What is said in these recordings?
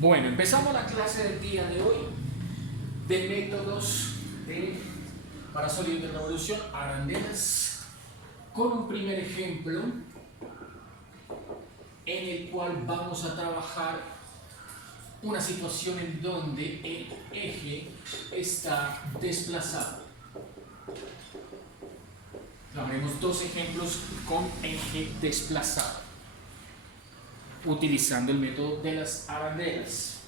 Bueno, empezamos la clase del día de hoy de métodos para sólidos de revolución, arandelas, con un primer ejemplo en el cual vamos a trabajar una situación en donde el eje está desplazado. Haremos dos ejemplos con eje desplazado, utilizando el método de las arandelas.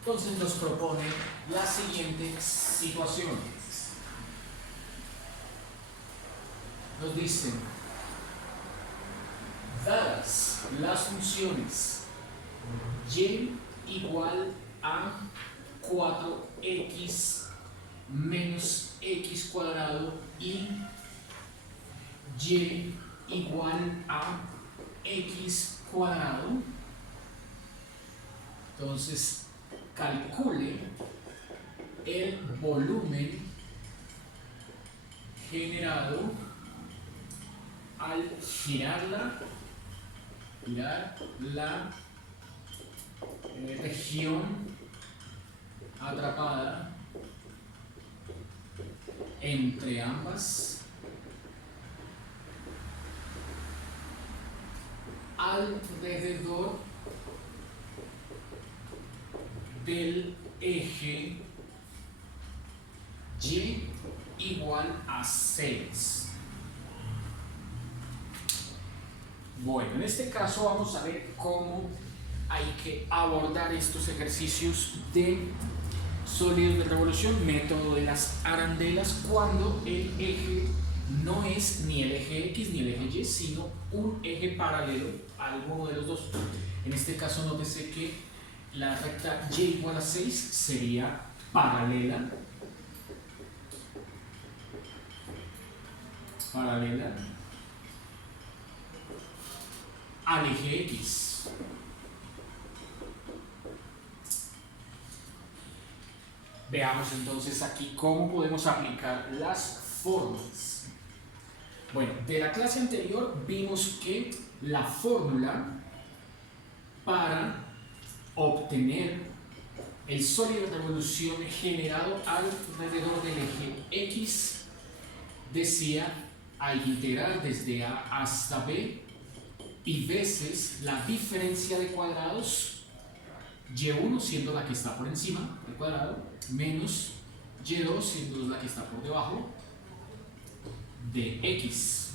Entonces nos propone la siguiente situación. Nos dicen, dadas las funciones y igual a 4x menos x cuadrado y y igual a x cuadrado, entonces calcule el volumen generado al girar la región atrapada entre ambas alrededor del eje y igual a 6. Bueno, en este caso vamos a ver cómo hay que abordar estos ejercicios de sólidos de revolución, método de las arandelas, cuando el eje no es ni el eje X ni el eje Y, sino un eje paralelo a alguno de los dos. En este caso, nótese que la recta Y igual a 6 sería paralela al eje X. Veamos entonces aquí cómo podemos aplicar las fórmulas. Bueno, de la clase anterior vimos que la fórmula para obtener el sólido de revolución generado alrededor del eje X decía hay que integrar desde A hasta B y veces la diferencia de cuadrados, y1 siendo la que está por encima del cuadrado, menos y2 siendo la que está por debajo de X.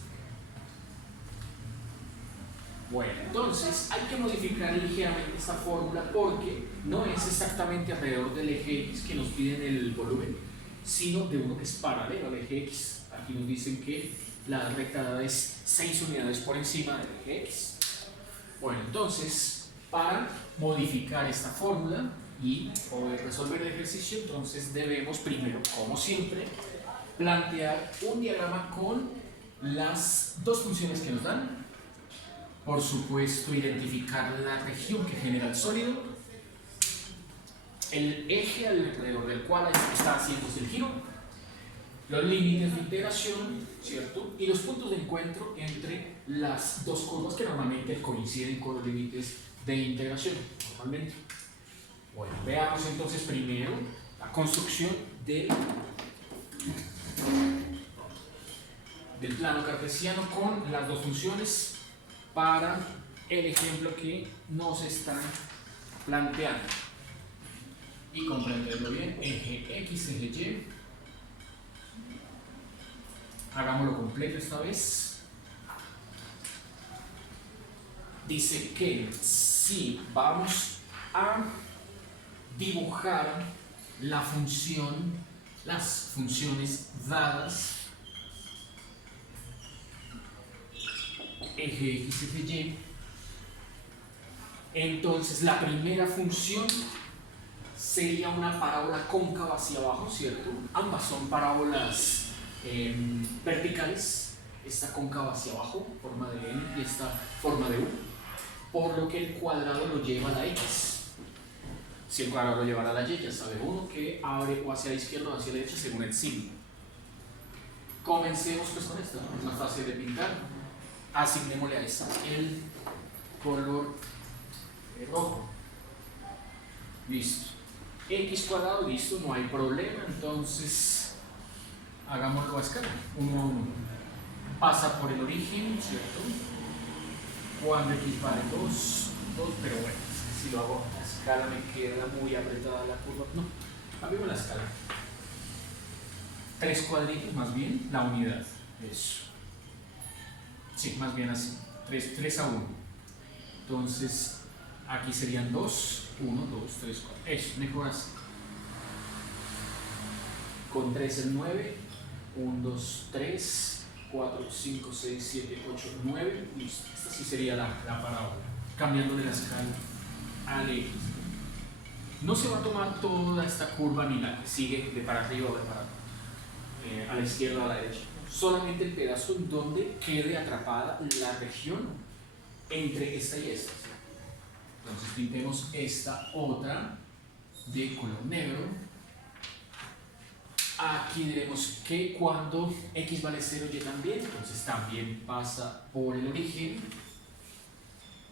Bueno, entonces hay que modificar ligeramente esta fórmula porque no es exactamente alrededor del eje X que nos piden el volumen, sino de uno que es paralelo al eje X. Aquí nos dicen que la recta dada es 6 unidades por encima del eje X. Bueno, entonces, para modificar esta fórmula y poder resolver el ejercicio, entonces debemos primero, como siempre, plantear un diagrama con las dos funciones que nos dan. Por supuesto, identificar la región que genera el sólido, el eje alrededor del cual está haciéndose el giro, los límites de integración, ¿cierto? Y los puntos de encuentro entre las dos curvas que normalmente coinciden con los límites de integración, normalmente. Bueno, veamos entonces primero la construcción del plano cartesiano con las dos funciones para el ejemplo que nos están planteando. Y comprenderlo bien, eje X, eje Y. Hagámoslo completo esta vez. Dice que si vamos a dibujar la función, las funciones dadas, eje X, eje Y, entonces la primera función sería una parábola cóncava hacia abajo, ¿cierto? Ambas son parábolas verticales, esta cóncava hacia abajo, forma de N, y esta forma de U, por lo que el cuadrado lo lleva a la X. Si el cuadrado lo lleva a la Y, ya sabe uno que abre o hacia la izquierda o hacia la derecha según el signo. Comencemos pues con esto, es más fácil de pintar. Asignémosle a esta el color rojo. Listo. X cuadrado, listo, no hay problema. Entonces, hagámoslo a escala, 1 a 1. Pasa por el origen, ¿cierto? Cuando X vale 2, pero bueno, si lo hago a escala me queda muy apretada la curva. No, cambiemos la escala. 3 cuadritos más bien, la unidad. Eso. Sí, más bien así. 3 a 1. Entonces, aquí serían 2, 1, 2, 3, 4. Eso, mejor así. Con 3 es 9. 1, 2, 3, 4, 5, 6, 7, 8, 9. Listo. Esta sí sería la parábola. Cambiándole la escala al X. No se va a tomar toda esta curva ni la que sigue de para arriba o de para a la izquierda o a la derecha. Solamente el pedazo en donde quede atrapada la región entre esta y esta. Entonces pintemos esta otra de color negro. Aquí diremos que cuando X vale 0, Y también, entonces también pasa por el origen.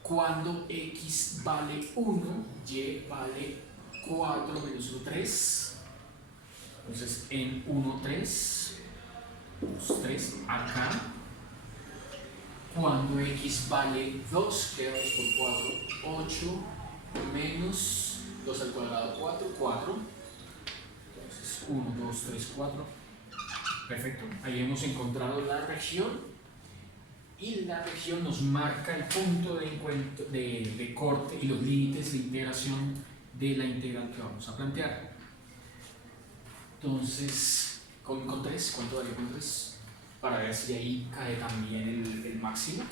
Cuando X vale 1, Y vale 4 menos 1, 3. Entonces en 1, 3, 2, 3, acá. Cuando X vale 2, queda 2 por 4, 8, menos 2 al cuadrado, 4, 4. Entonces 1, 2, 3, 4. Perfecto. Ahí hemos encontrado la región. Y la región nos marca el punto de encuentro, de corte y los límites de integración de la integral que vamos a plantear. Entonces, con 3, ¿cuánto daría con 3? Para ver si ahí cae también el máximo.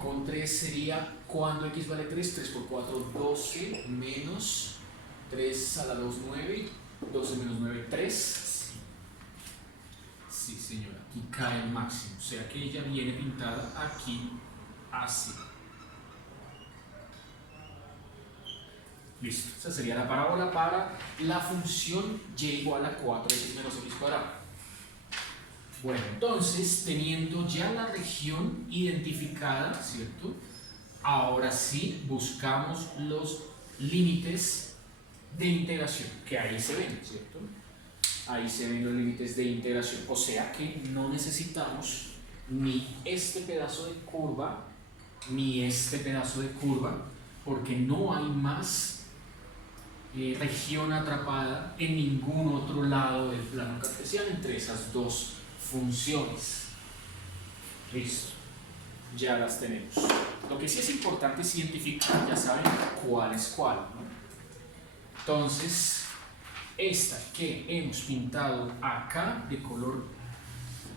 Con 3 sería cuando X vale 3, 3 por 4, 12, menos 3 a la 2, 9, 12 menos 9, 3. Sí, señora, aquí cae el máximo, o sea que ella viene pintada aquí así. Listo, esa sería la parábola para la función y igual a 4x menos x cuadrado. Bueno, entonces, teniendo ya la región identificada, ¿cierto? Ahora sí buscamos los límites de integración, que ahí se ven, ¿cierto? Ahí se ven los límites de integración, o sea que no necesitamos ni este pedazo de curva, ni este pedazo de curva, porque no hay más región atrapada en ningún otro lado del plano cartesiano entre esas dos funciones. Listo, ya las tenemos. Lo que sí es importante es identificar, ya saben cuál es cuál, ¿no? Entonces, esta que hemos pintado acá de color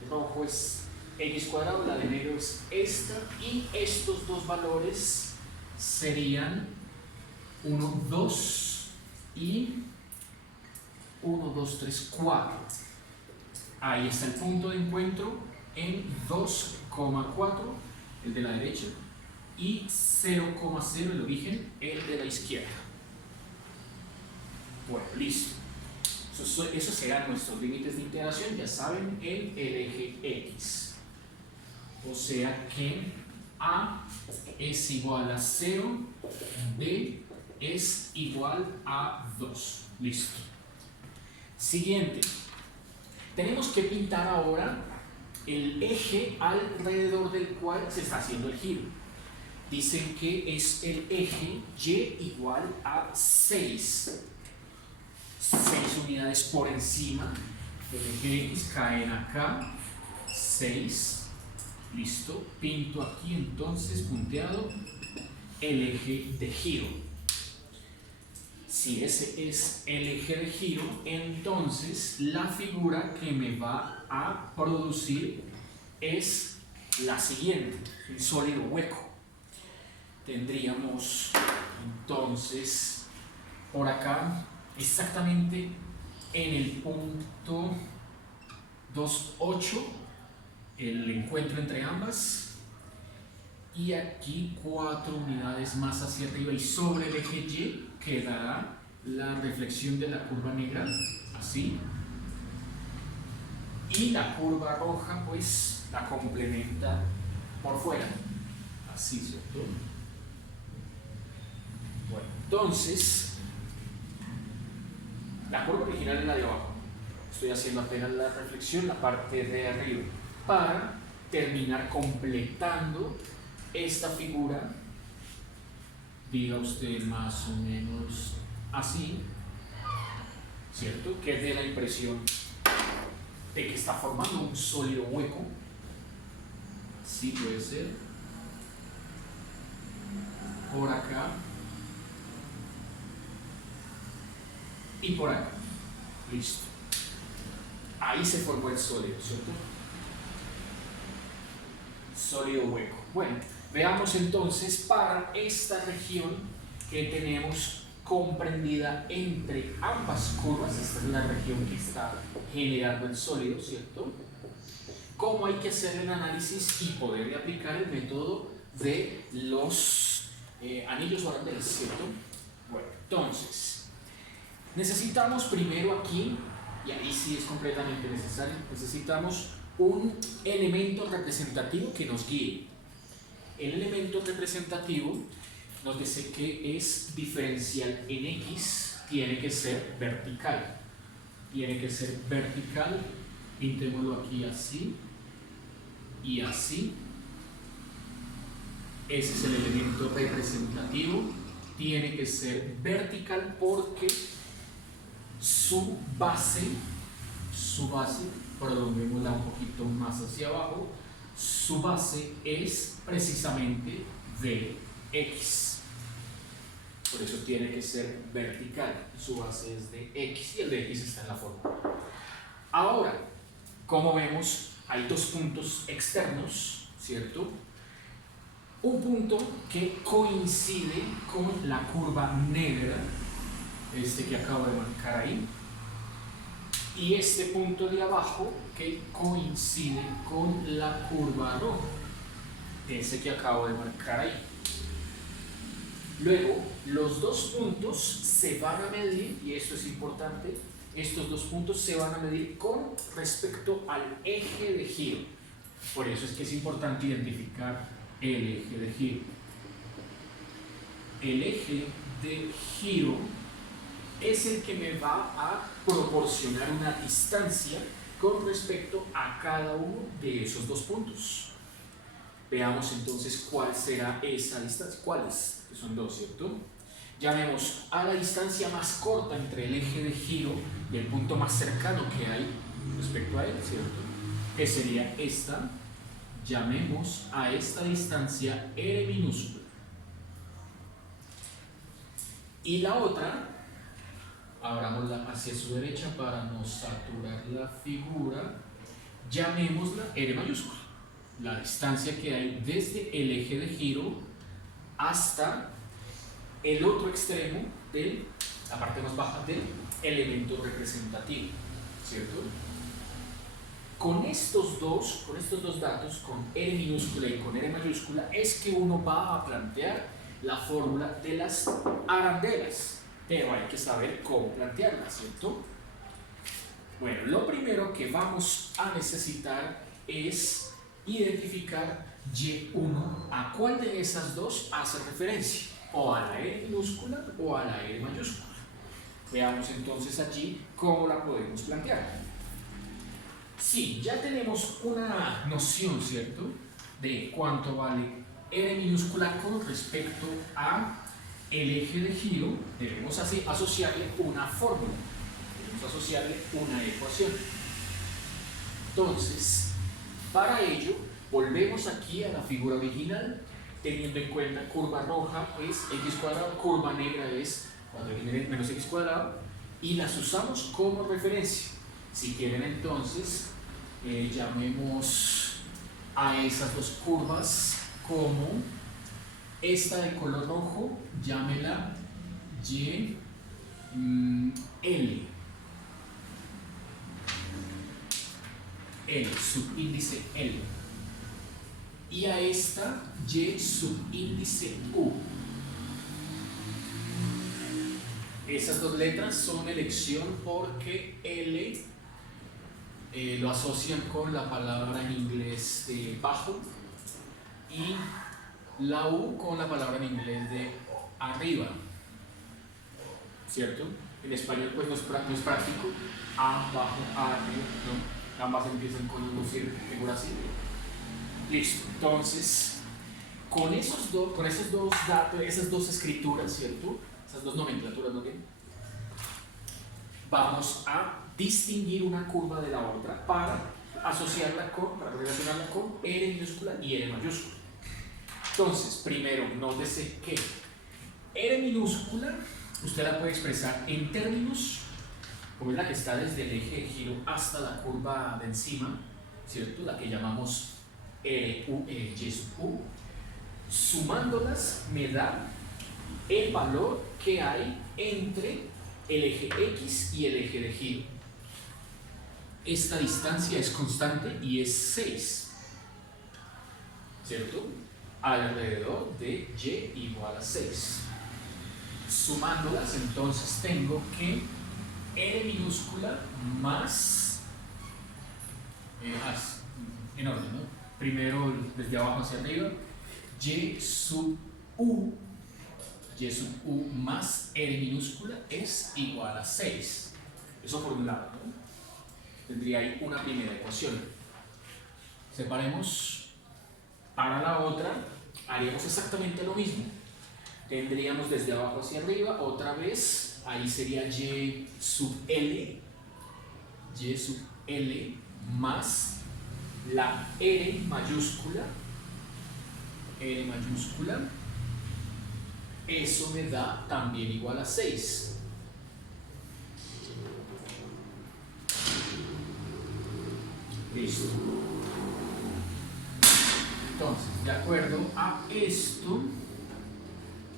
rojo es x cuadrado, la de negro es esta, y estos dos valores serían 1, 2 y 1, 2, 3, 4. Ahí está el punto de encuentro en 2,4, el de la derecha, y 0,0 el origen, el de la izquierda. Bueno, listo. Esos serán nuestros límites de integración, ya saben, el eje X. O sea que A es igual a 0, B es igual a 2. Listo. Siguiente. Tenemos que pintar ahora el eje alrededor del cual se está haciendo el giro. Dicen que es el eje Y igual a 6. 6 unidades por encima del eje X caen acá. 6. Listo. Pinto aquí entonces punteado el eje de giro. Si ese es el eje de giro, entonces la figura que me va a producir es la siguiente, un sólido hueco. Tendríamos entonces por acá exactamente en el punto 2,8 el encuentro entre ambas, y aquí 4 unidades más hacia arriba, y sobre el eje Y quedará la reflexión de la curva negra, así, y la curva roja pues la complementa por fuera, así, ¿cierto? Bueno, entonces La curva original es la de abajo. Estoy haciendo apenas la reflexión, la parte de arriba, para terminar completando esta figura, diga usted más o menos así, ¿cierto? Que dé la impresión de que está formando un sólido hueco. Sí puede ser. Por acá. Y por acá. Listo. Ahí se formó el sólido, ¿cierto? Sólido hueco. Bueno, veamos entonces para esta región que tenemos comprendida entre ambas curvas. Esta es la región que está generando el sólido, ¿cierto? Cómo hay que hacer el análisis y poderle aplicar el método de los anillos o arandelas, ¿cierto? Bueno, entonces necesitamos primero aquí, y ahí sí es completamente necesario, necesitamos un elemento representativo que nos guíe. El elemento representativo nos dice que es diferencial en X, tiene que ser vertical. Tiene que ser vertical, pintémoslo aquí así y así. Ese es el elemento representativo. Tiene que ser vertical porque su base, prolonguémosla un poquito más hacia abajo, su base es precisamente de X. Por eso tiene que ser vertical. Su base es de X y el de X está en la fórmula. Ahora, como vemos, hay dos puntos externos, ¿cierto? Un punto que coincide con la curva negra, este que acabo de marcar ahí, y este punto de abajo que coincide con la curva roja, ese que acabo de marcar ahí. Luego, los dos puntos se van a medir, y esto es importante, estos dos puntos se van a medir con respecto al eje de giro. Por eso es que es importante identificar el eje de giro. El eje de giro es el que me va a proporcionar una distancia con respecto a cada uno de esos dos puntos. Veamos entonces cuál será esa distancia. ¿Cuáles? Que son dos, ¿cierto? Llamemos a la distancia más corta entre el eje de giro y el punto más cercano que hay respecto a él, ¿cierto? Que sería esta. Llamemos a esta distancia R minúscula. Y la otra, abrámosla hacia su derecha para no saturar la figura, llamémosla R mayúscula. La distancia que hay desde el eje de giro hasta el otro extremo de la parte más baja del elemento representativo, ¿cierto? Con estos dos datos, con R minúscula y con R mayúscula, es que uno va a plantear la fórmula de las arandelas, pero hay que saber cómo plantearla, ¿cierto? Bueno, lo primero que vamos a necesitar es identificar Y1 a cuál de esas dos hace referencia, o a la R minúscula o a la R mayúscula. Veamos entonces allí cómo la podemos plantear. Sí, ya tenemos una noción, ¿cierto?, de cuánto vale R minúscula con respecto a el eje de giro. Debemos así asociarle una fórmula, debemos asociarle una ecuación. Entonces, para ello, volvemos aquí a la figura original, teniendo en cuenta curva roja es x cuadrado, curva negra es 4x menos x cuadrado, y las usamos como referencia. Si quieren entonces, llamemos a esas dos curvas como esta de color rojo, llámela Y L, subíndice L, y a esta Y subíndice U. Esas dos letras son elección porque L lo asocian con la palabra en inglés de bajo y la U con la palabra en inglés de arriba, ¿cierto? En español pues no es práctico. A bajo, A arriba, ¿no? Ambas empiezan con un figura así. Listo. Entonces, con esos dos datos, esas dos escrituras, ¿cierto? Esas dos nomenclaturas, ¿no bien? Vamos a distinguir una curva de la otra para relacionarla con R minúscula y R mayúscula. Entonces, primero, nótese que R minúscula usted la puede expresar en términos, como es la que está desde el eje de giro hasta la curva de encima, ¿cierto? La que llamamos Y sub U. Sumándolas me da el valor que hay entre el eje X y el eje de giro. Esta distancia es constante y es 6, ¿cierto? Alrededor de Y igual a 6. Sumándolas, entonces tengo que R minúscula más, en orden, ¿no? Primero desde abajo hacia arriba, Y sub U más R minúscula es igual a 6. Eso por un lado, ¿no? Tendría ahí una primera ecuación. Separemos para la otra, haríamos exactamente lo mismo. Tendríamos desde abajo hacia arriba, otra vez, ahí sería Y sub L más la R mayúscula, eso me da también igual a 6. Listo. Entonces, de acuerdo a esto,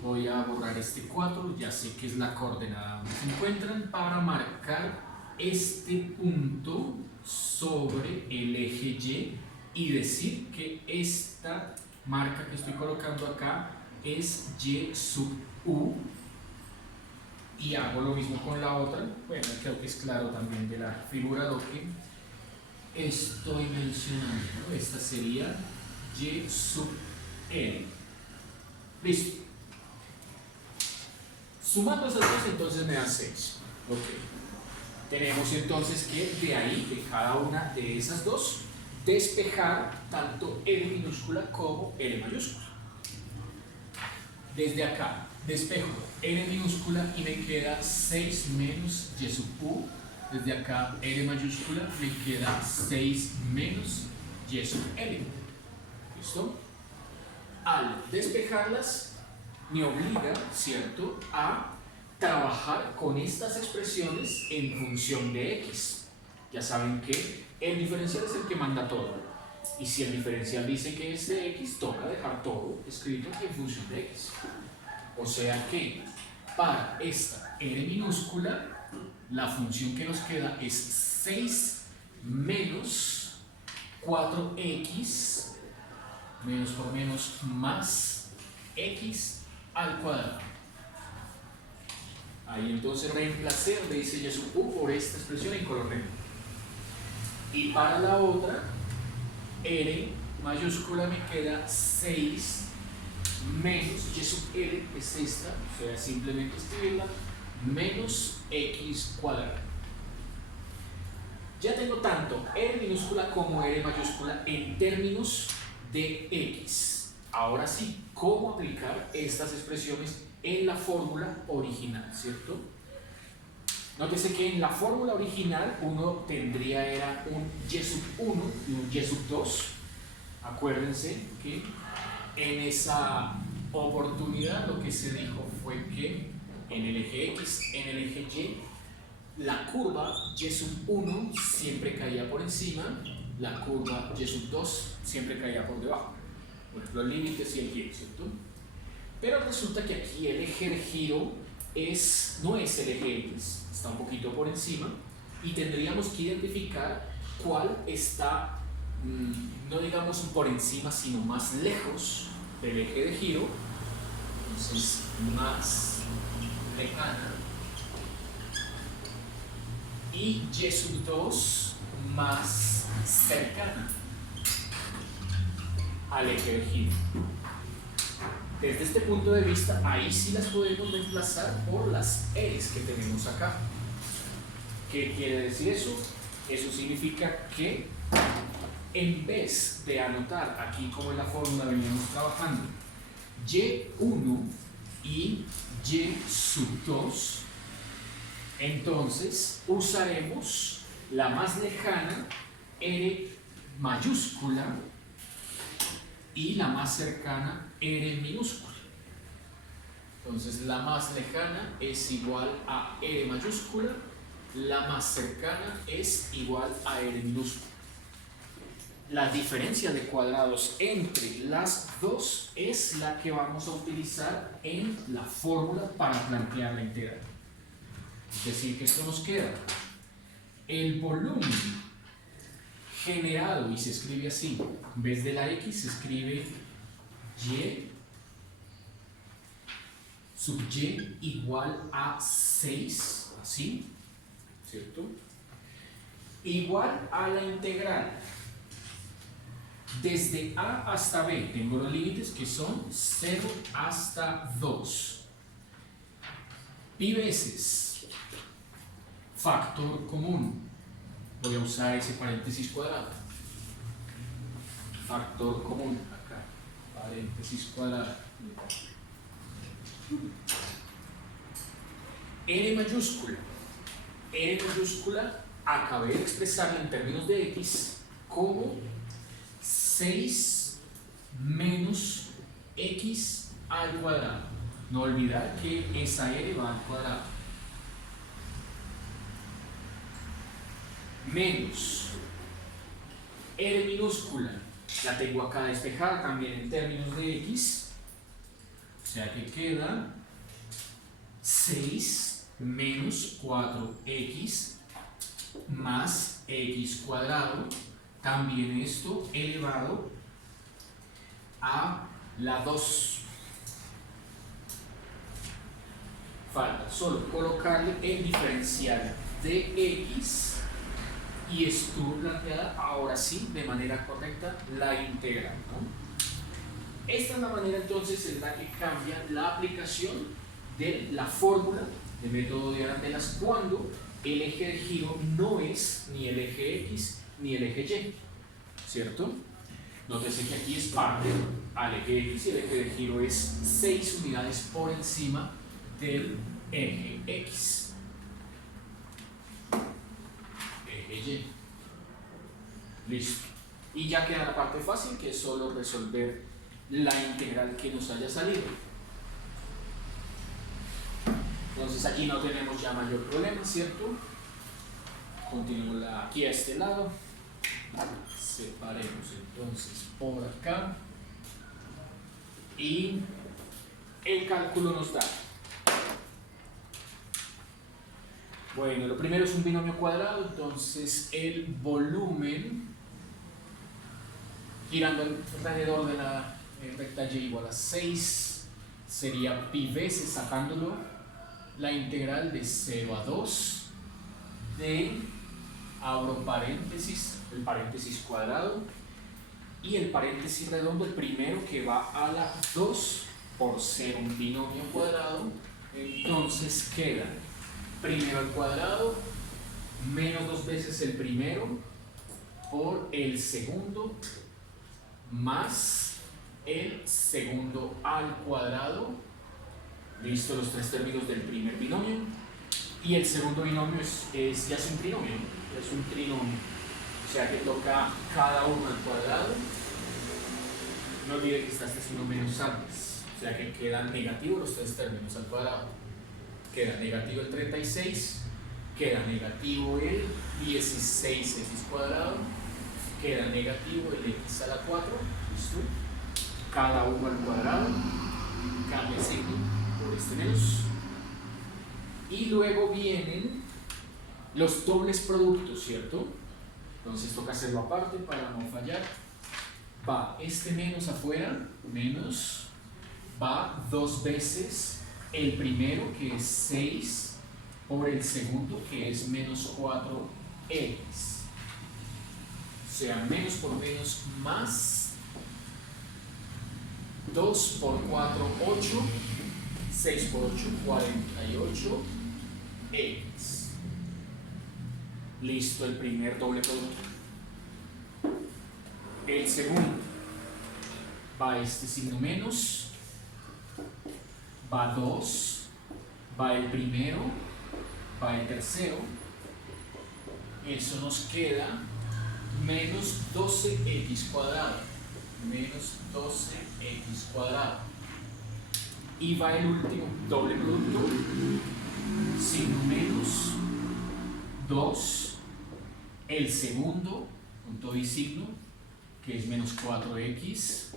voy a borrar este 4, ya sé que es la coordenada donde se encuentran, para marcar este punto sobre el eje y decir que esta marca que estoy colocando acá es Y sub U, y hago lo mismo con la otra. Bueno, creo que es claro también de la figura lo que estoy mencionando, ¿no? Esta sería Y sub L. Listo. Sumando esas dos, entonces me dan 6. Ok. Tenemos entonces que de ahí, de cada una de esas dos, despejar tanto R minúscula como R mayúscula. Desde acá, despejo R minúscula y me queda 6 menos Y sub U. Desde acá, R mayúscula, me queda 6 menos Y sub L. ¿Listo? Al despejarlas, me obliga, ¿cierto?, a trabajar con estas expresiones en función de X. Ya saben que el diferencial es el que manda todo. Y si el diferencial dice que es de X, toca dejar todo escrito en función de X. O sea que para esta R minúscula, la función que nos queda es 6 menos 4X, menos por menos, más X al cuadrado. Ahí entonces reemplacé donde dice Y sub U por esta expresión en color negro. Y para la otra, R mayúscula me queda 6 menos Y sub L, es esta, o sea, simplemente escribirla, menos X cuadrado. Ya tengo tanto R minúscula como R mayúscula en términos de X. Ahora sí, ¿cómo aplicar estas expresiones en la fórmula original, cierto? Nótese que en la fórmula original uno tendría un Y sub 1 y un Y sub 2. Acuérdense que en esa oportunidad lo que se dijo fue que en el eje X, en el eje Y, la curva Y sub 1 siempre caía por encima, la curva Y sub 2 siempre caía por debajo. Por ejemplo, el límite y el Y, ¿cierto? Pero resulta que aquí el eje de giro no es el eje X, está un poquito por encima, y tendríamos que identificar cuál está, no digamos por encima, sino más lejos del eje de giro. Entonces, más lejana, y Y sub 2 más cercana al eje de giro. Desde este punto de vista, ahí sí las podemos reemplazar por las e's que tenemos acá. ¿Qué quiere decir eso? Eso significa que en vez de anotar aquí como en la fórmula veníamos trabajando y1 y y2, entonces usaremos la más lejana R mayúscula y la más cercana R minúscula. Entonces la más lejana es igual a R mayúscula, la más cercana es igual a R minúscula. La diferencia de cuadrados entre las dos es la que vamos a utilizar en la fórmula para plantear la integral. Es decir, que esto nos queda el volumen generado, y se escribe así, en vez de la X se escribe Y sub Y igual a 6, así, ¿cierto? Igual a la integral desde A hasta B. Tengo los límites que son 0 hasta 2. Pi veces factor común. Voy a usar ese paréntesis cuadrado. Factor común, acá, paréntesis cuadrado. R mayúscula. R mayúscula acabé de expresarla en términos de X como 6 menos X al cuadrado. No olvidar que esa R va al cuadrado. Menos R minúscula, la tengo acá despejada también en términos de X, o sea que queda 6 menos 4X más X cuadrado, también esto elevado a la 2. Falta solo colocarle el diferencial de X y estuvo planteada ahora sí de manera correcta la integral, ¿no? Esta es la manera entonces en la que cambia la aplicación de la fórmula de método de arandelas cuando el eje de giro no es ni el eje X ni el eje Y, ¿cierto? Nótese que aquí es parte al eje X y el eje de giro es 6 unidades por encima del eje X. Eje Y. Listo. Y ya queda la parte fácil, que es solo resolver la integral que nos haya salido. Entonces aquí no tenemos ya mayor problema, ¿cierto? Continuemos aquí a este lado. Separemos entonces por acá. Y el cálculo nos da. Bueno, lo primero es un binomio cuadrado, entonces el volumen girando alrededor de la recta y igual a 6 sería pi veces, sacándolo, la integral de 0 a 2 de, abro paréntesis, el paréntesis cuadrado y el paréntesis redondo, el primero que va a la 2 por ser un binomio cuadrado, entonces queda primero al cuadrado menos 2 veces el primero por el segundo más el segundo al cuadrado. Listo, los tres términos del primer binomio. Y el segundo binomio ya es un trinomio, ¿no? Es un trinomio. O sea que toca cada uno al cuadrado. No olvide que está haciendo menos antes. O sea que quedan negativos los tres términos al cuadrado. Queda negativo el 36, queda negativo el 16x cuadrado, queda negativo el x a la 4, ¿listo? Cada uno al cuadrado, cambia el signo por este menos. Y luego vienen los dobles productos, ¿cierto? Entonces toca hacerlo aparte para no fallar. Va este menos afuera, menos, va 2 veces el primero, que es 6, por el segundo, que es menos 4x. O sea, menos por menos más 2 por 4, 8. 6 por 8, 48. X. Listo el primer doble producto. El segundo va este signo menos, va 2, va el primero, va el tercero. Eso nos queda menos 12x cuadrado. Menos 12x cuadrado. Y va el último doble producto, signo menos, 2, el segundo, con todo y signo, que es menos 4x,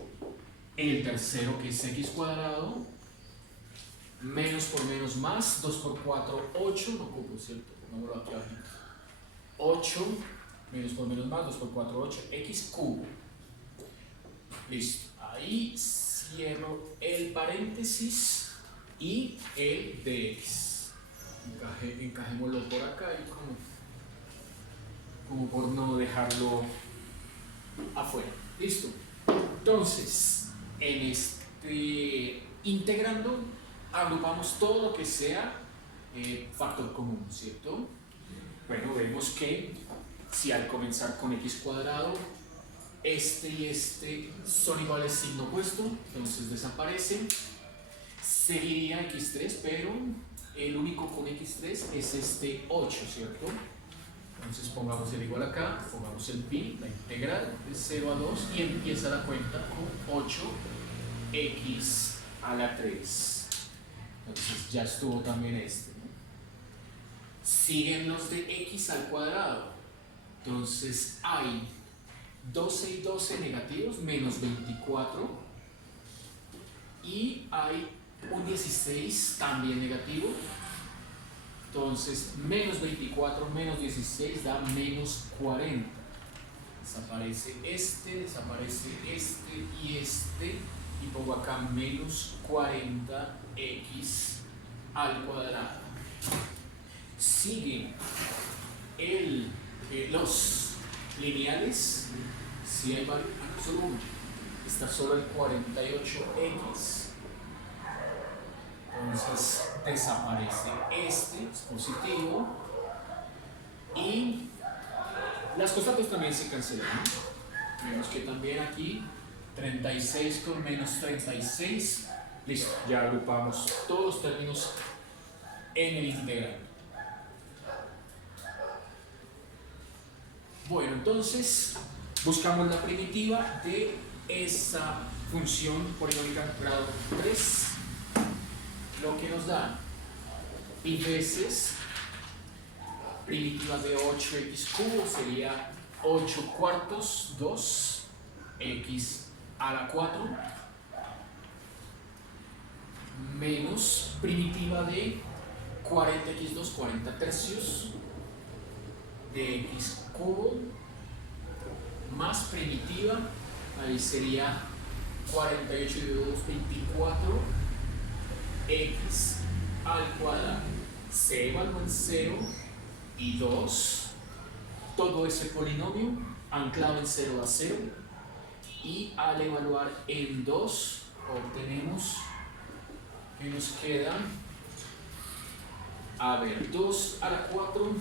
el tercero, que es x cuadrado, menos por menos más, 2 por 4, 8, no ocupo, ¿cierto? Pongámoslo aquí abajo. 8, menos por menos más, 2 por 4, 8, x cubo. Listo, ahí cierro el paréntesis y el dx. Encajémoslo por acá y como por no dejarlo afuera. Listo. Entonces, en este integrando, agrupamos todo lo que sea factor común, ¿cierto? Bueno, vemos que si al comenzar con x cuadrado, este y este son iguales signo opuesto, entonces desaparecen. Seguiría x3, pero el único con x3 es este 8, ¿cierto? Entonces pongamos el igual acá, pongamos el pi, la integral de 0 a 2 y empieza la cuenta con 8x a la 3. Entonces ya estuvo también este, ¿no? Siguen los de x al cuadrado. Entonces hay 12 y 12 negativos, menos 24. Y hay un 16 también negativo. Entonces, menos 24 menos 16 da menos 40. Desaparece este y este. Y pongo acá menos 40x al cuadrado. Siguen los lineales. Si hay solo uno, está solo el 48x. Entonces desaparece este, es positivo. Y las constantes también se cancelan, ¿no? Vemos que también aquí 36 con menos 36. Listo, ya agrupamos todos los términos en el integral. Bueno, entonces buscamos la primitiva de esa función polinómica grado 3, lo que nos da pi veces primitiva de 8x cubo sería 8 cuartos, 2x a la 4, menos primitiva de 40x2, 40 tercios de x cubo, más primitiva, ahí sería 48 dividido 2, 24 x al cuadrado. Se evaluó en 0 y 2, todo ese polinomio anclado en 0 a 0, y al evaluar en 2 obtenemos que nos queda, a ver, 2 a la 4,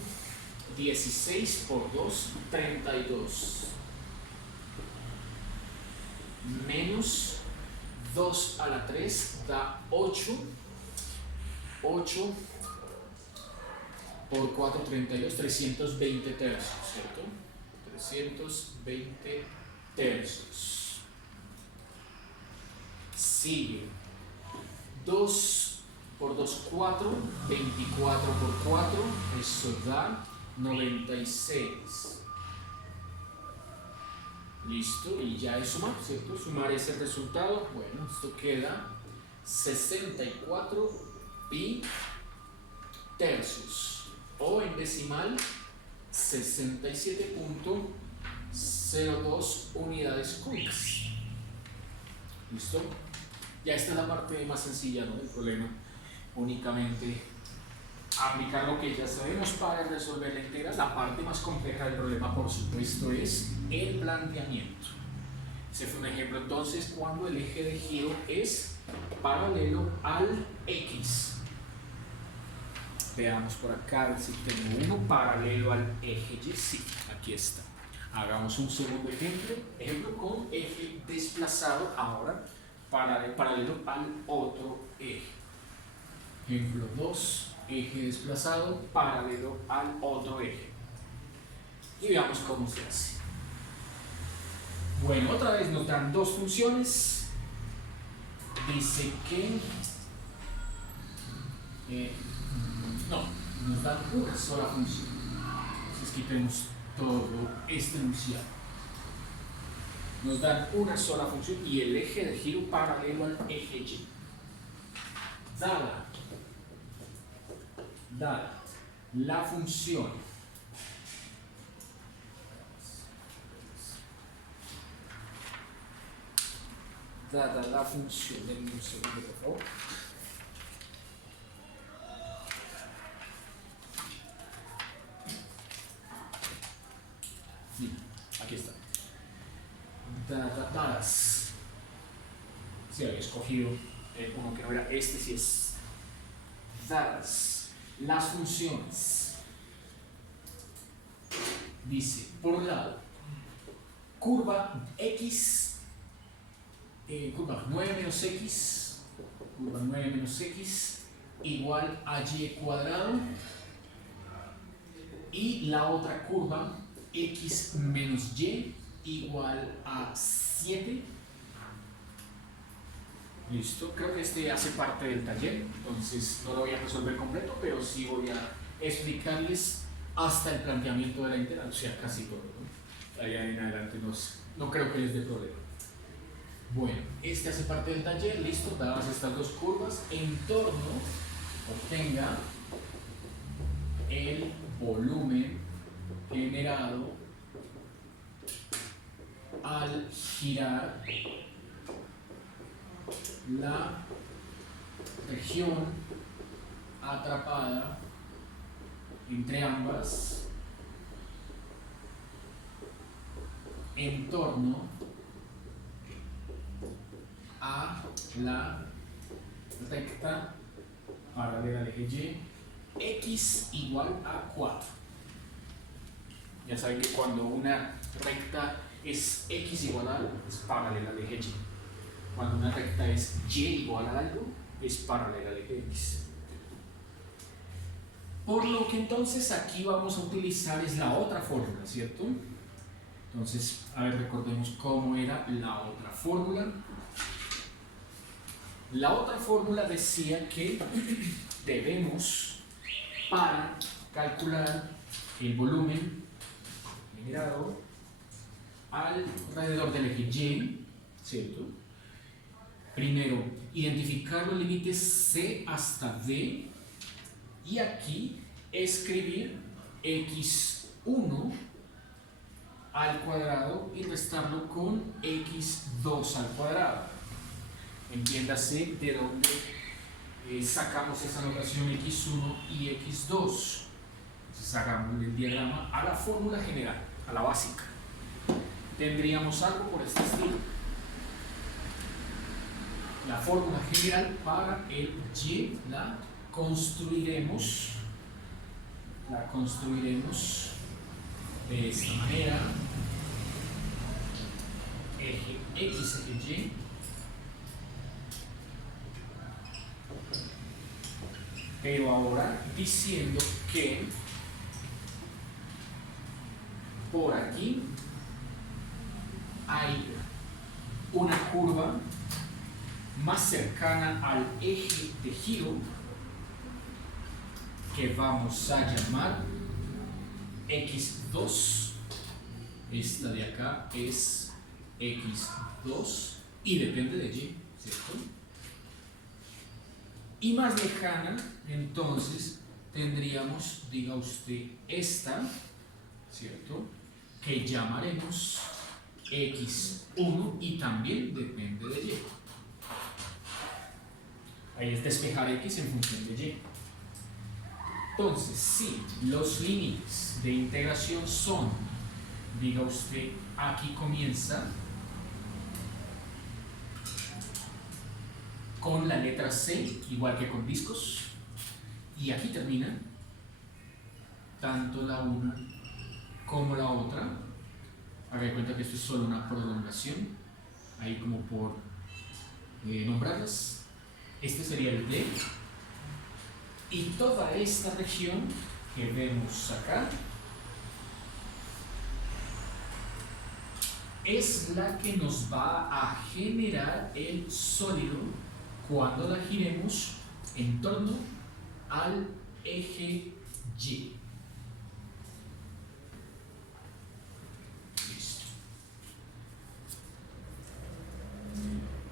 16 por 2, 32, menos 2 a la 3 da 8, 8 por 4, 32, 320 tercios, ¿cierto? 320 tercios. Sigue 2 por 2, 4, 24 por 4, eso da 96. Listo, y ya es sumar, ¿cierto? Sumar ese resultado, bueno, esto queda 64 pi tercios, o en decimal 67.02 unidades cúbicas. ¿Listo? Ya esta es la parte más sencilla, ¿no?, del problema. Únicamente aplicar lo que ya sabemos para resolver la integral. La parte más compleja del problema, por supuesto, es el planteamiento. Ese fue un ejemplo entonces cuando el eje de giro es paralelo al X. Veamos por acá, a ver si tengo uno paralelo al eje Y. Sí, aquí está. Hagamos un segundo ejemplo con eje desplazado ahora paralelo al otro eje. Ejemplo 2, eje desplazado paralelo al otro eje. Y veamos cómo se hace. Bueno, otra vez nos dan dos funciones. Dice que no, nos dan una sola función. Entonces quitemos todo este enunciado. Nos dan una sola función y el eje de giro paralelo al eje Y. Dada la función denme un segundo por favor. Aquí está. Dadas. Si había escogido uno que no era este, si es dadas las funciones. Dice, por un lado, curva x, curva 9 menos x, curva 9 menos x igual a y cuadrado, y la otra curva x menos y igual a 7. Listo, creo que este hace parte del taller, entonces no lo voy a resolver completo, pero sí voy a explicarles hasta el planteamiento de la integral, o sea, casi todo, ¿no? Allá en adelante no creo que les dé problema. Bueno, este hace parte del taller, listo, dadas estas dos curvas, en torno obtenga el volumen generado al girar la región atrapada entre ambas en torno a la recta paralela al eje Y, x igual a 4. Ya saben que cuando una recta es x igual a algo, es paralela al eje Y. Cuando una recta es y igual a algo, es paralela al eje X. Por lo que entonces aquí vamos a utilizar es la otra fórmula, ¿cierto? Entonces, a ver, recordemos cómo era la otra fórmula. La otra fórmula decía que debemos, para calcular el volumen generado alrededor del eje Y, ¿cierto? Primero, identificar los límites C hasta D y aquí escribir x1 al cuadrado y restarlo con x2 al cuadrado. Entiéndase de dónde sacamos esa notación x1 y x2. Entonces hagamos el diagrama a la fórmula general, a la básica. Tendríamos algo por este estilo. La fórmula general para el Y la construiremos de esta manera: eje X, eje Y, pero ahora diciendo que por aquí hay una curva más cercana al eje de giro que vamos a llamar x2. Esta de acá es x2 y depende de y, ¿cierto? Y más lejana, entonces tendríamos, diga usted, esta, ¿cierto? Que llamaremos x1 y también depende de y. Ahí es despejar x en función de y. Entonces, si los límites de integración son, diga usted, aquí comienza con la letra C, igual que con discos, y aquí termina, tanto la una como la otra. Haga de cuenta que esto es solo una prolongación, ahí como por nombrarlas. Este sería el D, y toda esta región que vemos acá es la que nos va a generar el sólido cuando la giremos en torno al eje Y. Listo.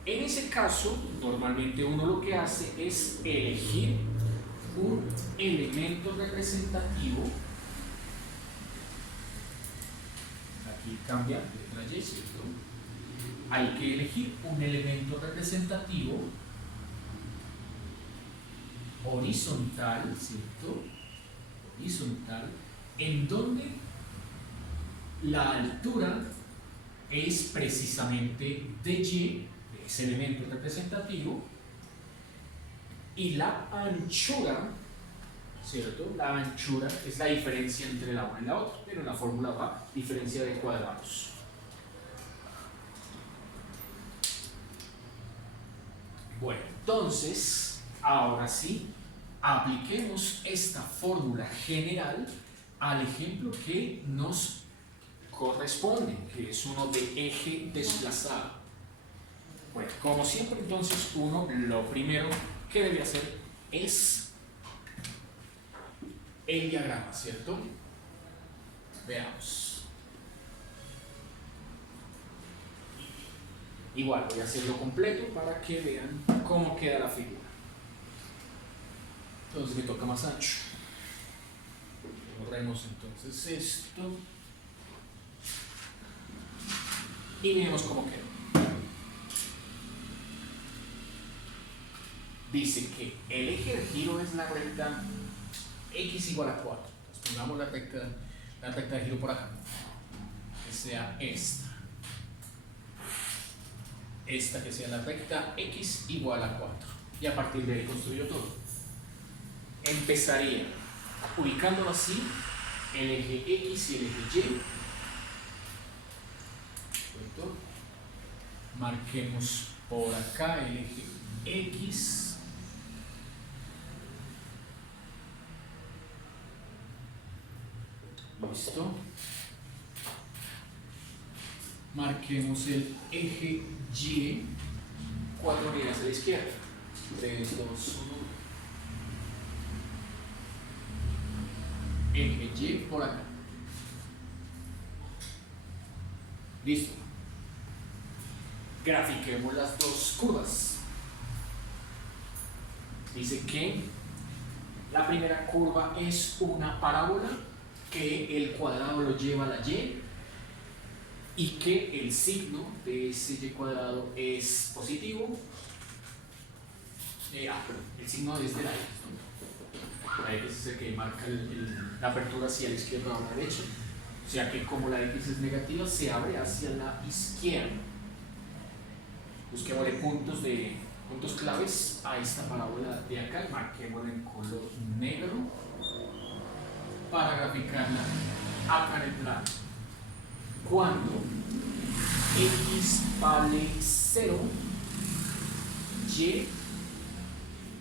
En ese caso, normalmente uno lo que hace es elegir un elemento representativo. Aquí cambia letra Y, ¿cierto? Hay que elegir un elemento representativo horizontal, ¿cierto? Horizontal, en donde la altura es precisamente de Y, de ese elemento representativo, y la anchura, ¿cierto? La anchura es la diferencia entre la una y la otra, pero en la fórmula va diferencia de cuadrados. Bueno, entonces, ahora sí, apliquemos esta fórmula general al ejemplo que nos corresponde, que es uno de eje desplazado. Bueno, como siempre, entonces uno lo primero que debe hacer es el diagrama, ¿cierto? Veamos. Igual voy a hacerlo completo para que vean cómo queda la figura. Entonces me toca más ancho. Borremos entonces esto. Y miremos cómo queda. Dice que el eje de giro es la recta x igual a 4. Entonces pongamos la recta de giro por acá. Que sea esta. Esta que sea la recta x igual a 4. Y a partir de ahí construyo todo. Empezaría ubicándolo así, el eje x y el eje y. ¿Cierto? Marquemos por acá el eje x. Listo. Marquemos el eje Y, 4 unidades a la izquierda. 3, 2, 1. Eje Y por acá. Listo. Grafiquemos las dos curvas. Dice que la primera curva es una parábola, que el cuadrado lo lleva a la Y y que el signo de ese Y cuadrado es positivo. El signo es de la X, ¿no? La X es el que marca la apertura hacia la izquierda o la derecha. O sea que como la X es negativa, se abre hacia la izquierda. Busquémosle puntos claves a esta parábola de acá, marquémosla en color negro para graficarla acá en el plano. Cuando x vale 0, y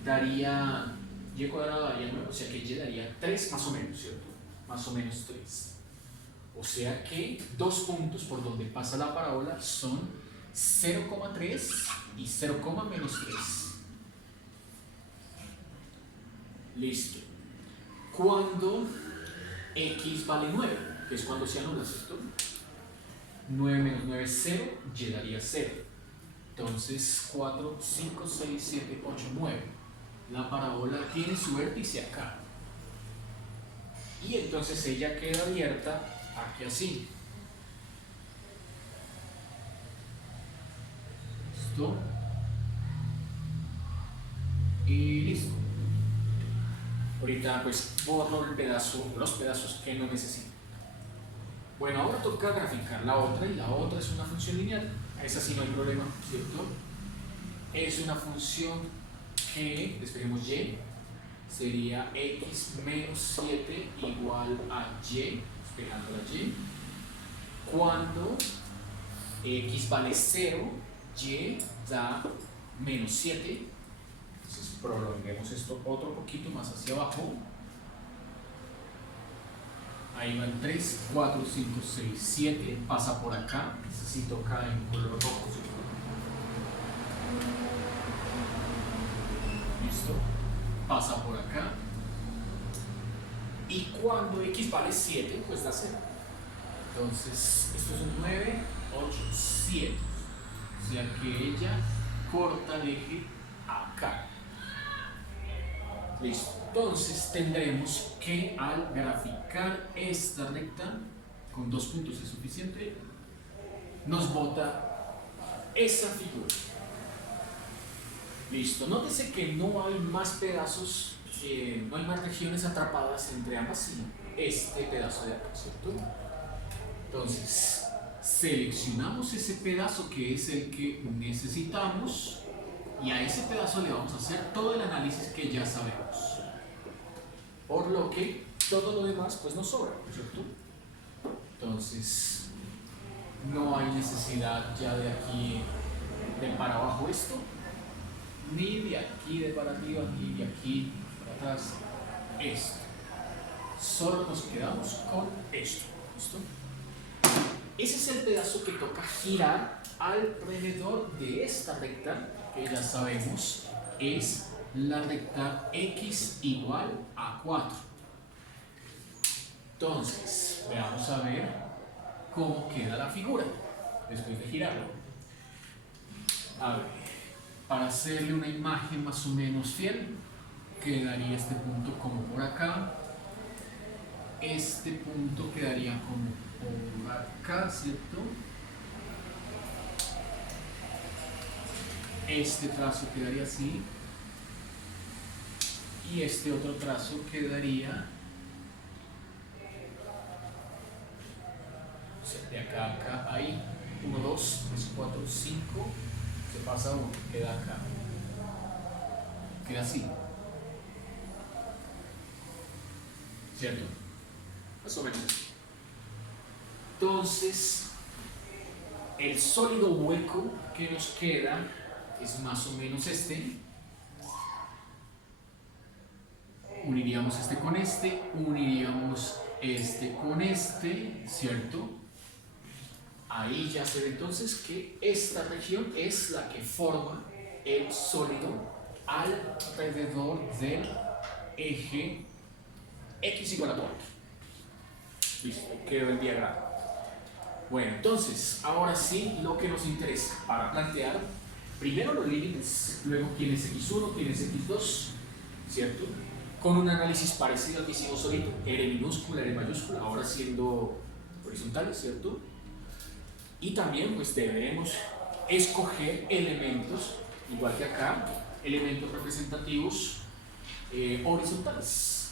daría, y cuadrado daría 9, o sea que y daría 3 más o menos, ¿cierto? Más o menos 3. O sea que dos puntos por donde pasa la parábola son 0,3 y 0,-3. Listo. Cuando x vale 9, que es cuando se anula, ¿cierto? 9 menos 9 es 0, y daría 0. Entonces 4, 5, 6, 7, 8, 9. La parábola tiene su vértice acá. Y entonces ella queda abierta aquí así. ¿Listo? Y listo. Ahorita pues borro los pedazos que no necesito. Bueno, ahora toca graficar la otra, y la otra es una función lineal. A esa sí no hay problema, ¿cierto? es una función que, despejemos y, sería x menos 7 igual a y, despejando la y, cuando x vale 0, y da menos 7. Entonces prolonguemos esto otro poquito más hacia abajo. Ahí van 3, 4, 5, 6, 7, pasa por acá, necesito acá en color rojo. Listo, pasa por acá. Y cuando x vale 7, pues da 0. Entonces, esto es un 9, 8, 7. O sea que ella corta el eje acá. Listo. Entonces tendremos que al graficar esta recta, con 2 puntos es suficiente, nos bota esa figura. Listo. Nótese que no hay más pedazos, no hay más regiones atrapadas entre ambas, sino este pedazo de acá, ¿cierto? Entonces, seleccionamos ese pedazo que es el que necesitamos y a ese pedazo le vamos a hacer todo el análisis que ya sabemos. Por lo que todo lo demás pues nos sobra, ¿cierto? Entonces, no hay necesidad ya de aquí de para abajo esto, ni de aquí de para arriba, ni de aquí para atrás esto. Solo nos quedamos con esto, ¿listo? Ese es el pedazo que toca girar alrededor de esta recta, que ya sabemos es la recta x igual a 4. Entonces, veamos a ver cómo queda la figura después de girarlo. A ver, para hacerle una imagen más o menos fiel, quedaría este punto como por acá. Este punto quedaría como por acá, ¿cierto? Este trazo quedaría así. Y este otro trazo quedaría de acá a acá, ahí. 1, 2, 3, 4, 5. Se pasa 1, queda acá. Queda así. ¿Cierto? Más o menos. Entonces, el sólido hueco que nos queda es más o menos este. Uniríamos este con este, uniríamos este con este, ¿cierto? Ahí ya se ve entonces que esta región es la que forma el sólido alrededor del eje x igual a 4. Listo, quedó el diagrama. Bueno, entonces, ahora sí, lo que nos interesa para plantear, primero los límites, luego quién es x1, quién es x2, ¿cierto? Con un análisis parecido al que hicimos ahorita, R minúscula, R mayúscula, ahora siendo horizontales, ¿cierto? Y también pues deberemos escoger elementos, igual que acá, elementos representativos horizontales.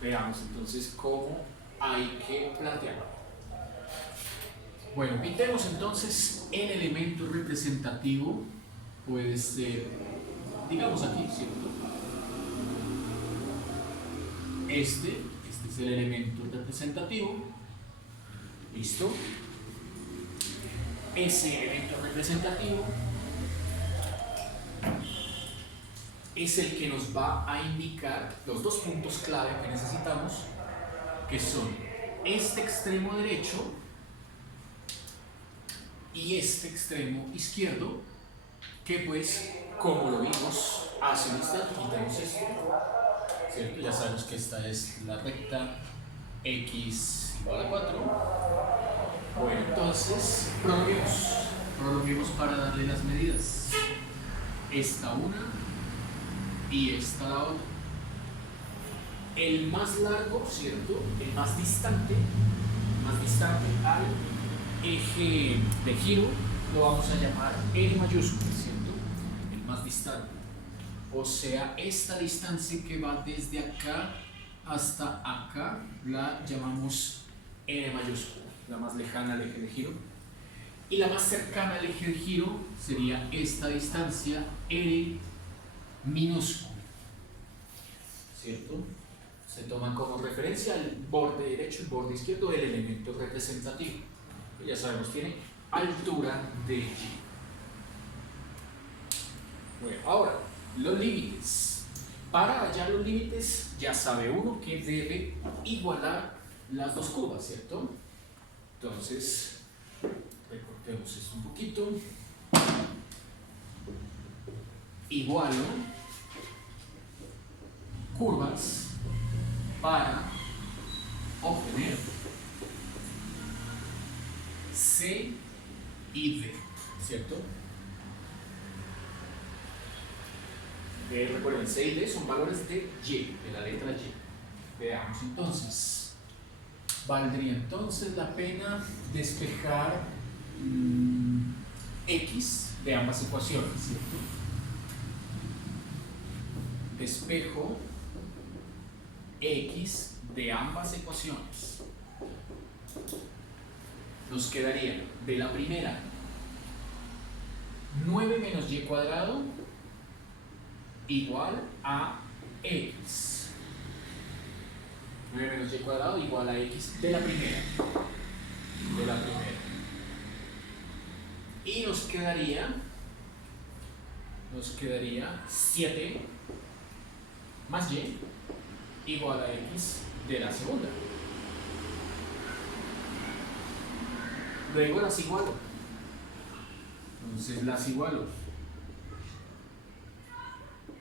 Veamos entonces cómo hay que plantearlo. Bueno, pintemos entonces el elemento representativo, puede ser, digamos aquí, ¿cierto? Este es el elemento representativo. ¿Listo? Ese elemento representativo es el que nos va a indicar los dos puntos clave que necesitamos, que son este extremo derecho y este extremo izquierdo, que pues, como lo vimos hace un instante, quitamos esto, ¿cierto? Ya sabemos que esta es la recta x igual a 4. Bueno, entonces prolonguemos para darle las medidas. Esta una y esta la otra. El más largo, ¿cierto? El más distante al eje de giro lo vamos a llamar L mayúscula, ¿cierto? El más distante. O sea, esta distancia que va desde acá hasta acá la llamamos N mayúscula, la más lejana al eje de giro. Y la más cercana al eje de giro sería esta distancia R minúsculo, ¿cierto? Se toma como referencia el borde derecho y el borde izquierdo del elemento representativo, que ya sabemos tiene altura de y. Bueno, ahora, los límites. Para hallar los límites, ya sabe uno que debe igualar las dos curvas, ¿cierto? Entonces, recortemos esto un poquito. Igualo curvas para obtener C y D, ¿cierto? Recuerden, C y D son valores de Y, de la letra Y. Veamos entonces. Valdría entonces la pena despejar X de ambas ecuaciones, ¿cierto? Despejo X de ambas ecuaciones. Nos quedaría de la primera 9 menos y cuadrado igual a X. 9 menos y cuadrado igual a X de la primera. Y nos quedaría 7 más y igual a X de la segunda. Luego las igualo. Entonces las igualo.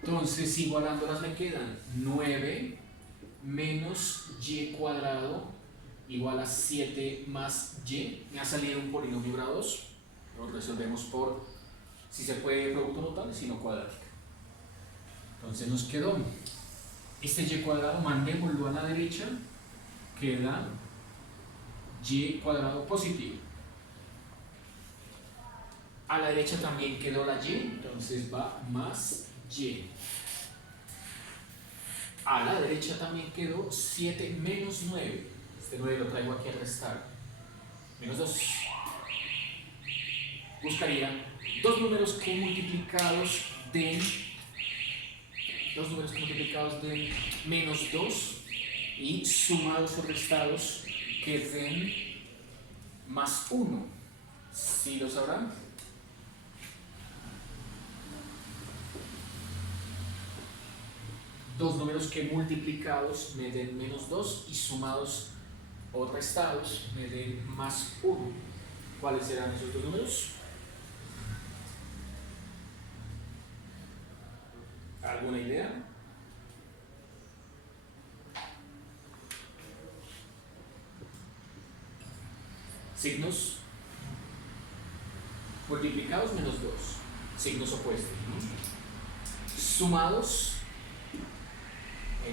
Entonces igualándolas me quedan 9 menos y cuadrado igual a 7 más y. Me ha salido un polinomio grado 2. Lo resolvemos por, si se puede, producto notable, si no cuadrática. Entonces nos quedó este y cuadrado, mandémoslo a la derecha, queda y cuadrado positivo. A la derecha también quedó la y, entonces va más y. A la derecha también quedó 7 menos 9. Este 9 lo traigo aquí a restar. Menos 2. Buscaría dos números que multiplicados de menos 2 y sumados o restados que den más 1. ¿Sí lo sabrán? Dos números que multiplicados me den menos 2 y sumados o restados me den más 1. ¿Cuáles serán esos dos números? ¿Alguna idea? Signos multiplicados menos 2, signos opuestos, ¿no? Sumados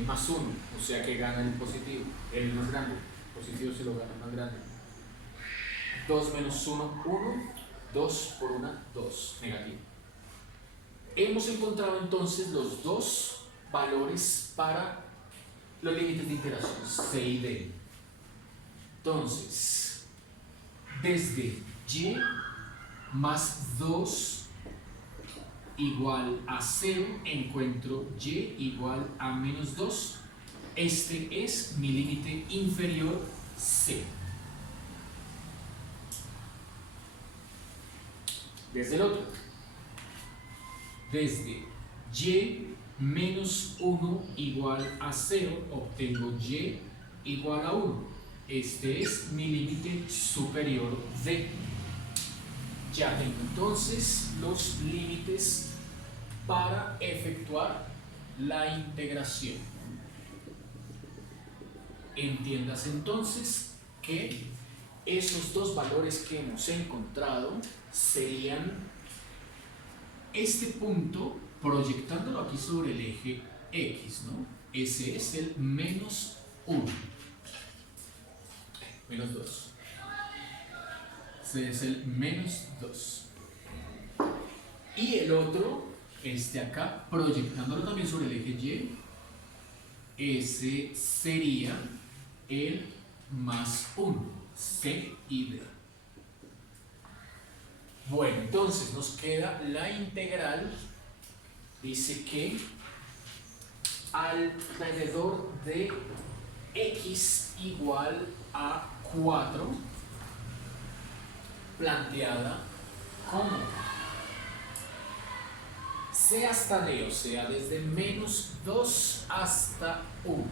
más 1, o sea que gana el positivo, el más grande. El positivo se lo gana el más grande. 2 menos 1, 1. 2 por 1, 2, negativo. Hemos encontrado entonces los dos valores para los límites de interacción, C y D. Entonces, desde y más 2 igual a 0, encuentro y igual a menos 2. Este es mi límite inferior C. Desde el otro, desde y menos 1 igual a 0, obtengo y igual a 1. Este es mi límite superior D. Ya tengo entonces los límites para efectuar la integración. Entiendas entonces que esos dos valores que hemos encontrado serían este punto proyectándolo aquí sobre el eje X, ¿no? Ese es el menos 1. Menos 2. Ese es el menos 2. Y el otro, este acá, proyectándolo también sobre el eje Y, ese sería el más 1, C y D. Bueno, entonces nos queda la integral, dice que alrededor de x igual a 4, planteada como c hasta d, o sea, desde menos 2 hasta 1,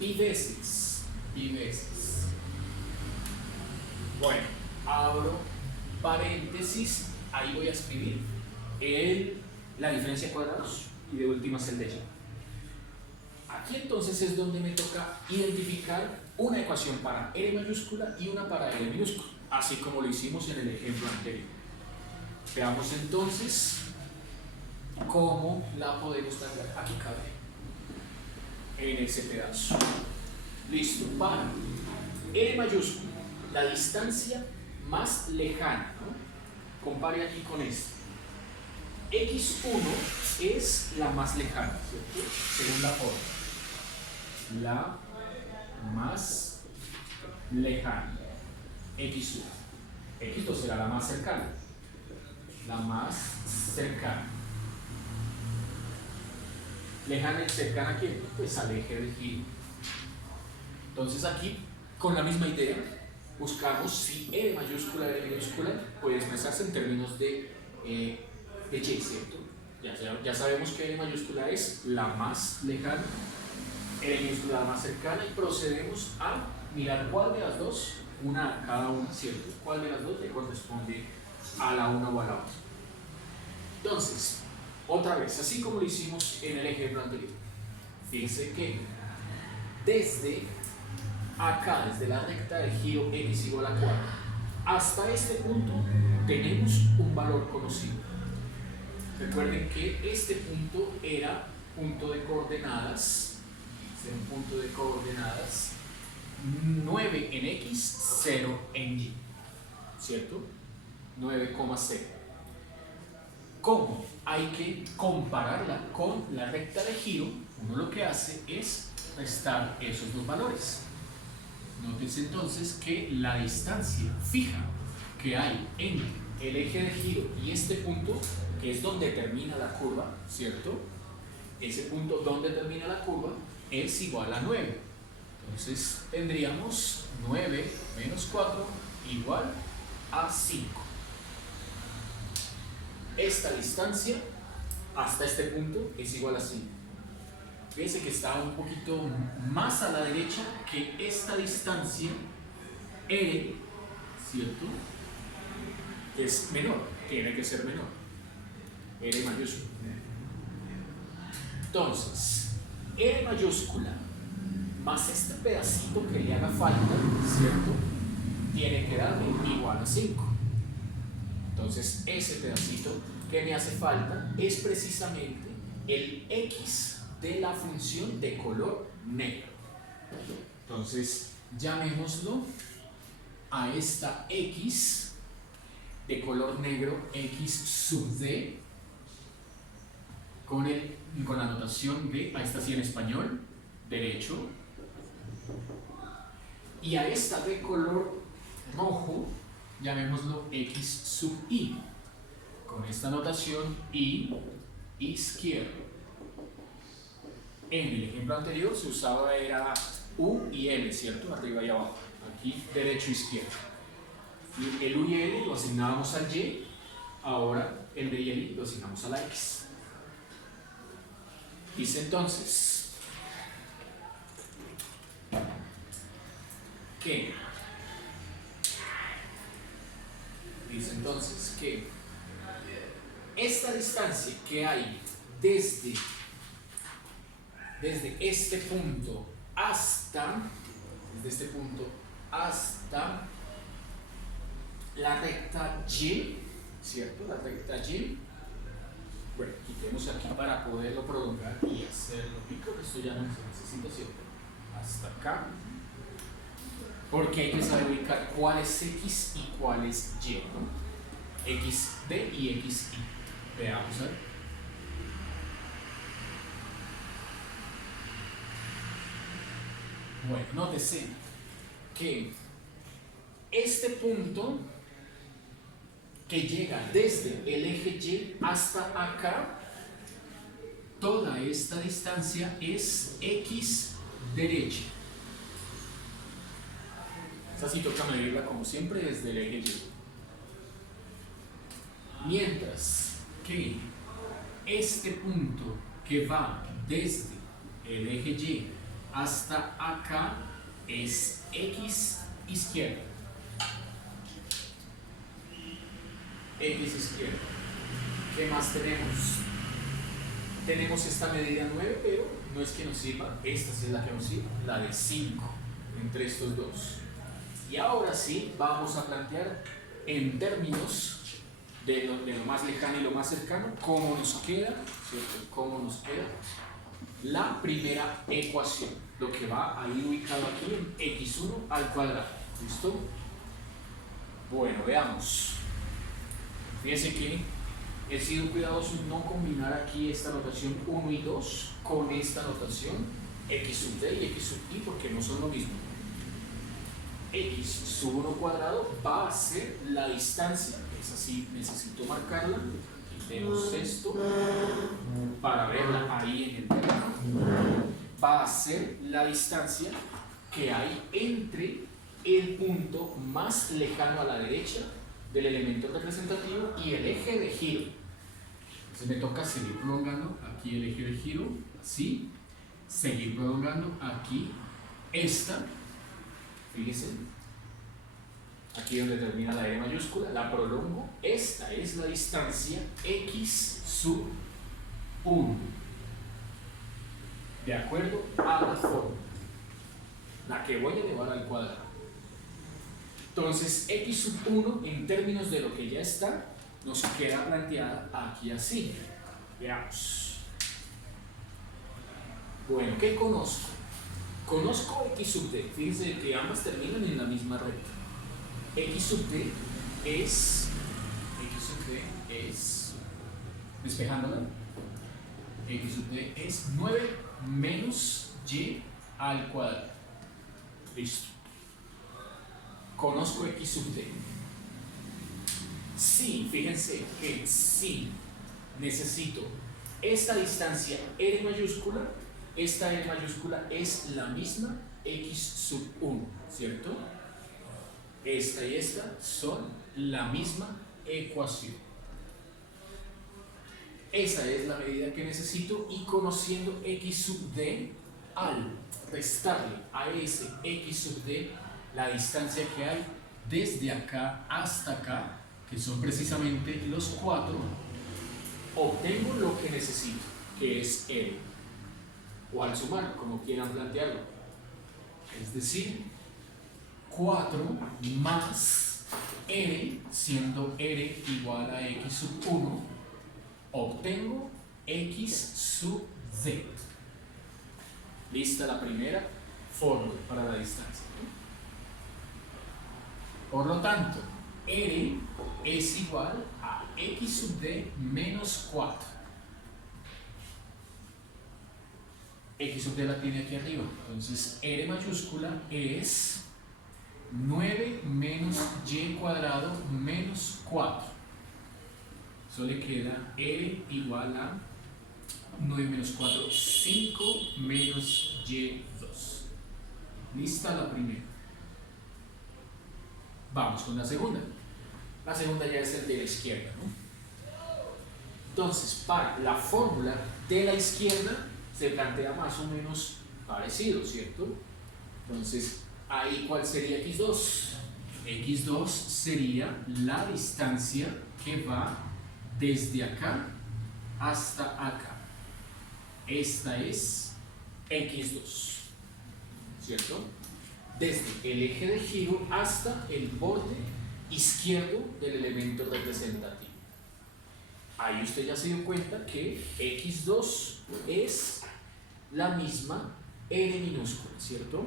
y veces, bueno, abro paréntesis, ahí voy a escribir la diferencia de cuadrados y de últimas el de y. Aquí entonces es donde me toca identificar una ecuación para R mayúscula y una para R minúscula, así como lo hicimos en el ejemplo anterior. Veamos entonces cómo la podemos dar. Aquí cabe en ese pedazo. Listo. Para R mayúscula, la distancia más lejana, ¿no? Compare aquí con esto. X1 es la más lejana, ¿cierto? Según la forma. La más lejana. X1. X2 será la más cercana. La más cercana. ¿Lejana y cercana a quién? Pues al eje de giro. Entonces aquí, con la misma idea, buscamos si R mayúscula, R minúscula puede expresarse en términos de y, ¿cierto? Ya sabemos que R mayúscula es la más lejana, R minúscula la más cercana, y procedemos a mirar cuál de las dos, una cada una, ¿cierto? Cuál de las dos le corresponde a la una o a la otra. Entonces, otra vez, así como lo hicimos en el ejemplo anterior, fíjense que desde acá, desde la recta del giro x igual a 4, hasta este punto tenemos un valor conocido. Recuerden que este punto era punto de coordenadas, un punto de coordenadas 9 en x, 0 en y, ¿cierto? 9,0. ¿Cómo? Hay que compararla con la recta de giro. Uno lo que hace es restar esos dos valores. Nótense entonces que la distancia fija que hay entre el eje de giro y este punto, que es donde termina la curva, ¿cierto? Ese punto donde termina la curva es igual a 9. Entonces tendríamos 9 menos 4 igual a 5. Esta distancia hasta este punto es igual a 5. Fíjense que está un poquito más a la derecha que esta distancia R, ¿cierto? Que es menor, tiene que ser menor. R mayúscula. Entonces, R mayúscula más este pedacito que le haga falta, ¿cierto? Tiene que darme igual a 5. Entonces, ese pedacito que me hace falta es precisamente el X de la función de color negro. Entonces, llamémoslo a esta X de color negro, X sub D, con la notación de, ahí está así en español, derecho, y a esta de color rojo, llamémoslo X sub Y, con esta notación Y izquierdo. En el ejemplo anterior se usaba era U y L, ¿cierto? Arriba y abajo. Aquí derecho e izquierdo. Y el U y L lo asignábamos al Y, ahora el D y el I lo asignamos a la X. Dice entonces que esta distancia que hay desde este punto hasta la recta Y, ¿cierto? La recta Y. Bueno, quitemos aquí para poderlo prolongar y hacerlo pico, que esto ya no se necesita, ¿cierto? Hasta acá. Porque hay que saber ubicar cuál es X y cuál es Y, ¿no? XD y XY. Veamos, ¿eh? Bueno, nótese que este punto que llega desde el eje Y hasta acá, toda esta distancia es X derecha. Esa sí toca medirla como siempre desde el eje Y. Mientras que este punto que va desde el eje Y hasta acá es X izquierda. X izquierda. ¿Qué más tenemos? Tenemos esta medida 9, pero no es que nos sirva. Esta sí es la que nos sirve, la de 5 entre estos dos. Y ahora sí vamos a plantear en términos de lo más lejano y lo más cercano cómo nos queda, ¿cierto? Cómo nos queda la primera ecuación, lo que va a ir ubicado aquí en x1 al cuadrado. ¿Listo? Bueno, veamos. Fíjense que he sido cuidadoso en no combinar aquí esta notación 1 y 2 con esta notación x sub d y x sub i porque no son lo mismo. X sub 1 cuadrado va a ser la distancia, es así, necesito marcarla. Quitemos esto para verla ahí en el terreno. Va a ser la distancia que hay entre el punto más lejano a la derecha del elemento representativo y el eje de giro. Entonces me toca seguir prolongando aquí el eje de giro, así, seguir prolongando aquí esta, fíjense, aquí donde termina la E mayúscula, la prolongo, esta es la distancia x sub 1, de acuerdo a la fórmula, la que voy a elevar al cuadrado. Entonces, x sub 1 en términos de lo que ya está, nos queda planteada aquí así. Veamos. Bueno, ¿qué conozco? Conozco x sub d. Fíjense que ambas terminan en la misma recta. X sub d es, despejándola, x sub d es 9 menos y al cuadrado. Listo. Conozco x sub d. Sí, fíjense que sí necesito esta distancia R mayúscula, esta R mayúscula es la misma x sub 1, ¿cierto? Esta y esta son la misma ecuación. Esa es la medida que necesito y conociendo x sub d, al restarle a ese x sub d la distancia que hay desde acá hasta acá, que son precisamente los 4, obtengo lo que necesito, que es R, o al sumar, como quieran plantearlo. Es decir, 4 más R, siendo R igual a x sub 1, obtengo x sub z. Lista la primera fórmula para la distancia. Por lo tanto, R es igual a x sub d menos 4. X sub d la tiene aquí arriba. Entonces, R mayúscula es 9 menos y cuadrado menos 4. Eso le queda R igual a 9 menos 4, 5 menos y 2. Lista la primera. Vamos con la segunda. La segunda ya es el de la izquierda, ¿no? Entonces, para la fórmula de la izquierda se plantea más o menos parecido, ¿cierto? Entonces, ahí, ¿cuál sería x2? x2 sería la distancia que va desde acá hasta acá. Esta es x2, ¿cierto? Desde el eje de giro hasta el borde izquierdo del elemento representativo. Ahí usted ya se dio cuenta que x2 es la misma R minúscula, ¿cierto?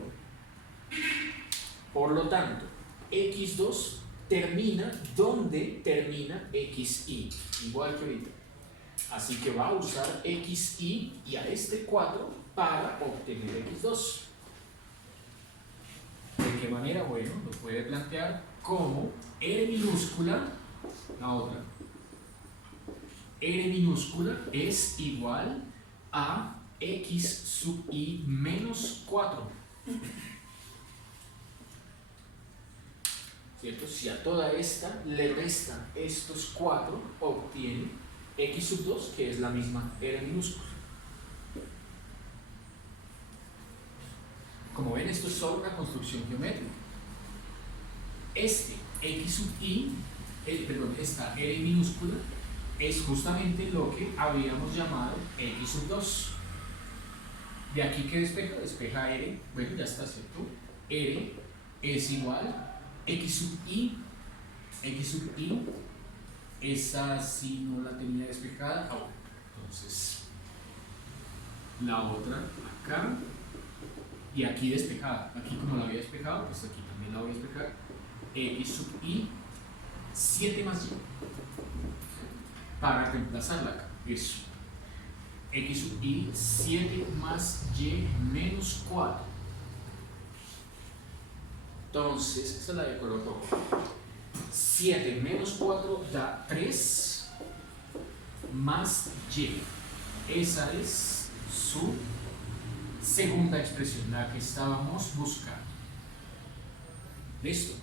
Por lo tanto, x2 termina donde termina xi, igual que ahorita. Así que va a usar xi y a este 4 para obtener x2. ¿De qué manera? Bueno, lo puede plantear como R minúscula La otra. R minúscula es igual a x sub i menos 4. ¿Cierto? Si a toda esta le restan estos 4, obtiene x sub 2, que es la misma R minúscula. Como ven, esto es solo una construcción geométrica. Este x sub i, esta R minúscula, es justamente lo que habíamos llamado x sub 2. De aquí que despeja R, bueno, ya está, ¿cierto? R es igual a x sub i, esa sí no la tenía despejada, ahora, entonces, la otra acá, y aquí despejada, aquí como la había despejado, pues aquí también la voy a despejar, x sub i, 7 más y, para reemplazarla acá, eso, x sub i, 7 más y menos 4. Entonces, esta es la de color rojo. 7 menos 4 da 3 más y. Esa es su segunda expresión, la que estábamos buscando. ¿Listo?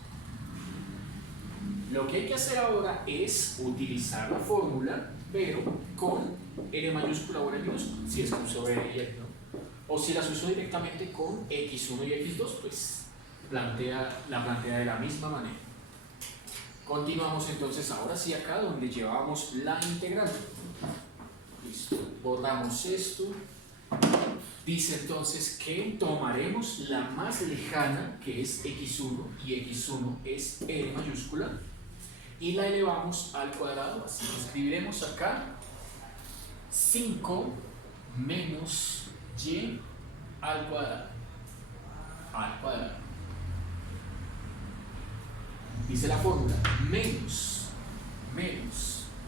Lo que hay que hacer ahora es utilizar la fórmula, pero con R mayúscula o R minúscula, si es que uso R y R, ¿no? O si las uso directamente con X1 y X2, pues la plantea de la misma manera. Continuamos entonces ahora sí acá donde llevamos la integral. Listo, borramos esto. Dice entonces que tomaremos la más lejana, que es x1, y x1 es R mayúscula, y la elevamos al cuadrado, así que escribiremos acá 5 menos y al cuadrado. Dice la fórmula, menos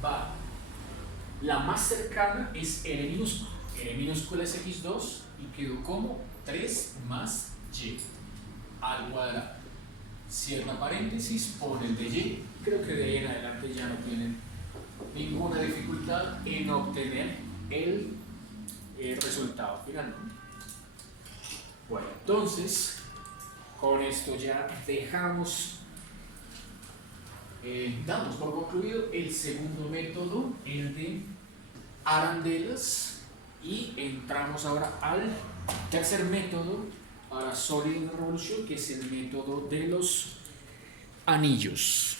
va, la más cercana es R minúscula. R minúscula es x2 y quedó como 3 más y al cuadrado. Cierra paréntesis, pone el de y. Creo que de ahí en adelante ya no tienen ninguna dificultad en obtener el resultado final. Bueno, entonces, con esto ya damos por concluido el segundo método, el de arandelas, y entramos ahora al tercer método para sólidos de revolución, que es el método de los anillos.